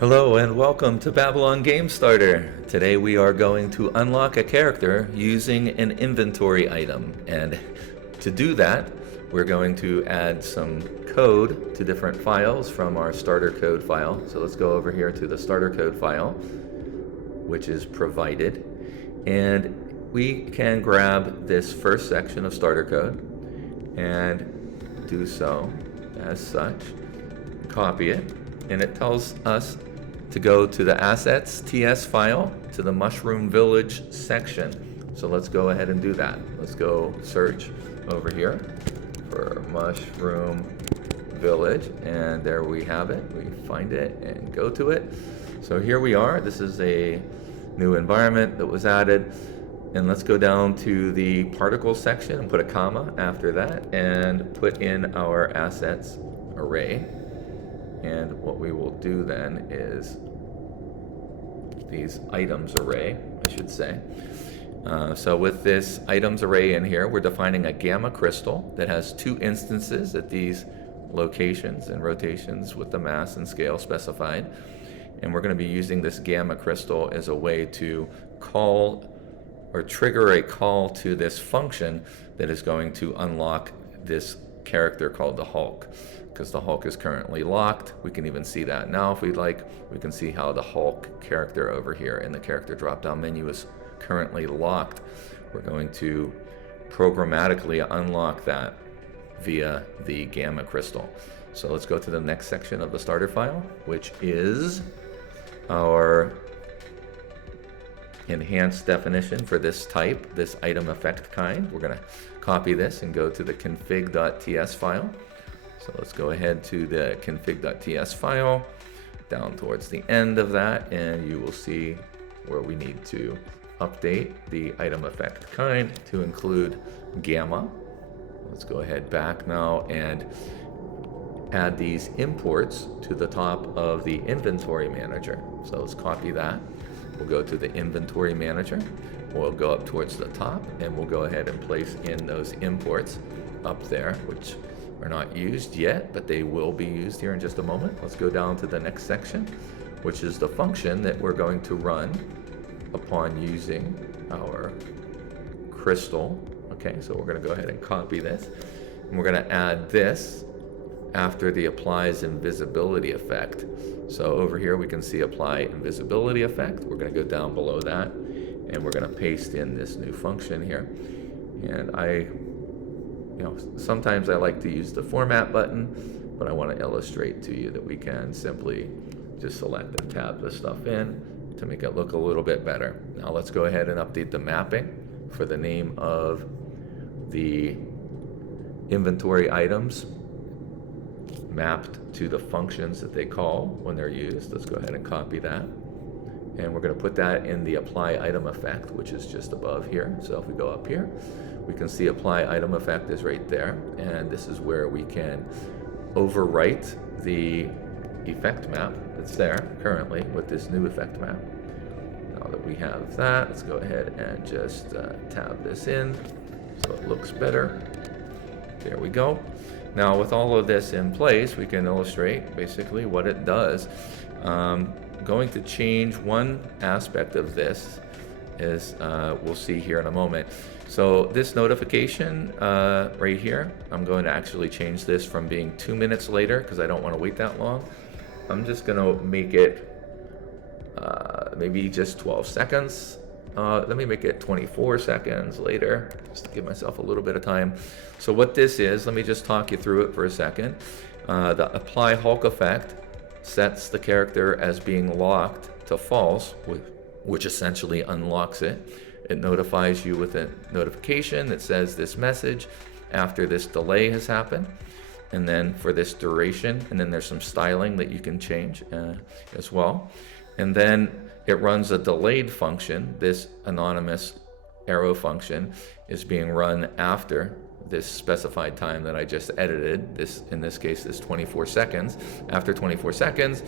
Hello and welcome to Babylon Game Starter. Today we are going to unlock a character using an inventory item, and to do that we're going to add some code to different files from our starter code file. So let's go over here to the starter code file, which is provided, and we can grab this first section of starter code and do so as such, copy it, and it tells us to go to the assets TS file to the Mushroom Village section. So let's go ahead and do that. Let's go search over here for Mushroom Village, and there we have it. We find it and go to it. So here we are. This is a new environment that was added, and let's go down to the particle section and put a comma after that and put in our assets array. And what we will do then is these items array, I should say. So with this items array in here, we're defining a gamma crystal that has two instances at these locations and rotations with the mass and scale specified. And we're going to be using this gamma crystal as a way to call or trigger a call to this function that is going to unlock this character called the Hulk. Because the Hulk is currently locked. We can even see that now if we'd like. We can see how the Hulk character over here in the character drop-down menu is currently locked. We're going to programmatically unlock that via the gamma crystal. So let's go to the next section of the starter file, which is our enhanced definition for this type, this item effect kind. We're going to copy this and go to the config.ts file. So let's go ahead to the config.ts file, down towards the end of that, and you will see where we need to update the item effect kind to include gamma. Let's go ahead back now and add these imports to the top of the inventory manager. So let's copy that. We'll go to the inventory manager. We'll go up towards the top, and we'll go ahead and place in those imports up there, which are not used yet, but they will be used here in just a moment. Let's go down to the next section, which is the function that we're going to run upon using our crystal. Okay, so we're going to go ahead and copy this, and we're going to add this after the applies invisibility effect. So over here we can see apply invisibility effect. We're going to go down below that, and we're going to paste in this new function here. And sometimes I like to use the format button, but I want to illustrate to you that we can simply just select and tab this stuff in to make it look a little bit better. Now let's go ahead and update the mapping for the name of the inventory items mapped to the functions that they call when they're used. Let's go ahead and copy that. And we're going to put that in the apply item effect, which is just above here. So if we go up here, we can see apply item effect is right there. And this is where we can overwrite the effect map that's there currently with this new effect map. Now that we have that, let's go ahead and just tab this in so it looks better. There we go. Now with all of this in place, we can illustrate basically what it does. Going to change one aspect of this is we'll see here in a moment. So this notification right here, I'm going to actually change this from being 2 minutes later because I don't want to wait that long. I'm just going to make it maybe just 12 seconds. Let me make it 24 seconds later, just to give myself a little bit of time. So what this is, let me just talk you through it for a second. The apply Hulk effect sets the character as being locked to false, which essentially unlocks it. It notifies you with a notification that says this message after this delay has happened, and then for this duration, and then there's some styling that you can change as well. And then it runs a delayed function. This anonymous arrow function is being run after this specified time that I just edited. This, in this case, is 24 seconds. After 24 seconds,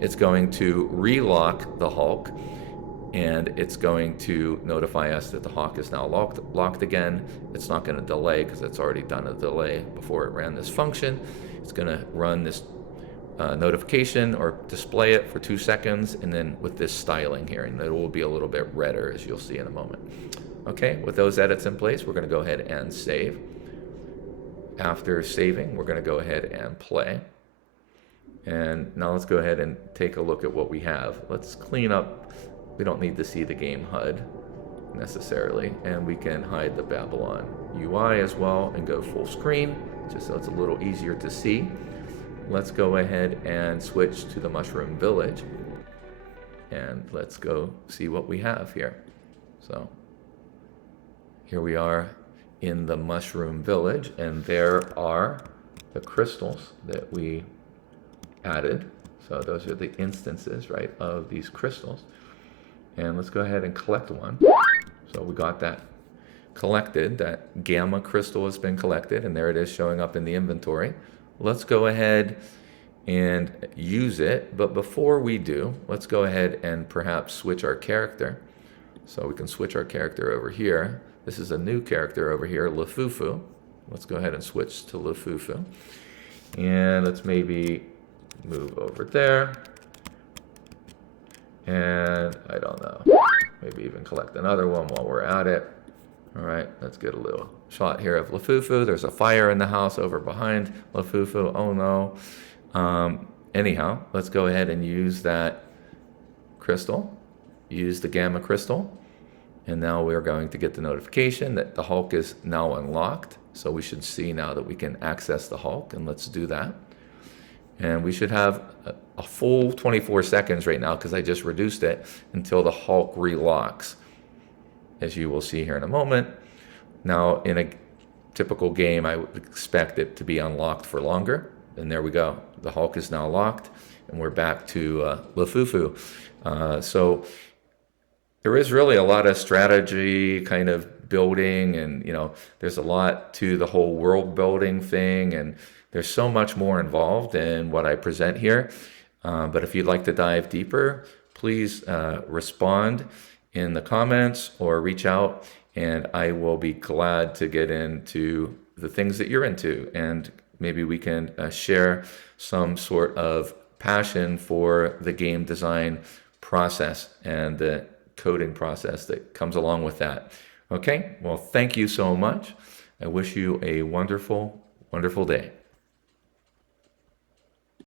it's going to relock the Hulk, and it's going to notify us that the Hulk is now locked again. It's not going to delay because it's already done a delay before it ran this function. It's going to run this notification or display it for 2 seconds, and then with this styling here, and it will be a little bit redder, as you'll see in a moment. Okay, with those edits in place, we're going to go ahead and save. After saving, we're going to go ahead and play. And now let's go ahead and take a look at what we have. Let's clean up. We don't need to see the game HUD necessarily, and we can hide the Babylon UI as well and go full screen, just so it's a little easier to see. Let's go ahead and switch to the Mushroom Village, and let's go see what we have here. So here we are in the Mushroom Village, and there are the crystals that we added. So those are the instances, right, of these crystals. And let's go ahead and collect one. So we got that collected, that gamma crystal has been collected, and there it is showing up in the inventory. Let's go ahead and use it, but before we do, let's go ahead and perhaps switch our character. So we can switch our character over here. This is a new character over here, Lafufu. Let's go ahead and switch to Lafufu. And let's maybe move over there. And I don't know, maybe even collect another one while we're at it. All right, let's get a little shot here of Lafufu. There's a fire in the house over behind Lafufu. Oh no. Anyhow, let's go ahead and use that crystal. Use the gamma crystal. And now we're going to get the notification that the Hulk is now unlocked. So we should see now that we can access the Hulk, and let's do that. And we should have a full 24 seconds right now, because I just reduced it, until the Hulk relocks, as you will see here in a moment. Now, in a typical game, I would expect it to be unlocked for longer. And there we go. The Hulk is now locked, and we're back to Lafufu. So there is really a lot of strategy kind of building, and there's a lot to the whole world building thing, and there's so much more involved in what I present here. But if you'd like to dive deeper, please respond in the comments or reach out, and I will be glad to get into the things that you're into, and maybe we can share some sort of passion for the game design process and the coding process that comes along with that. Okay, well, thank you so much. I wish you a wonderful, wonderful day.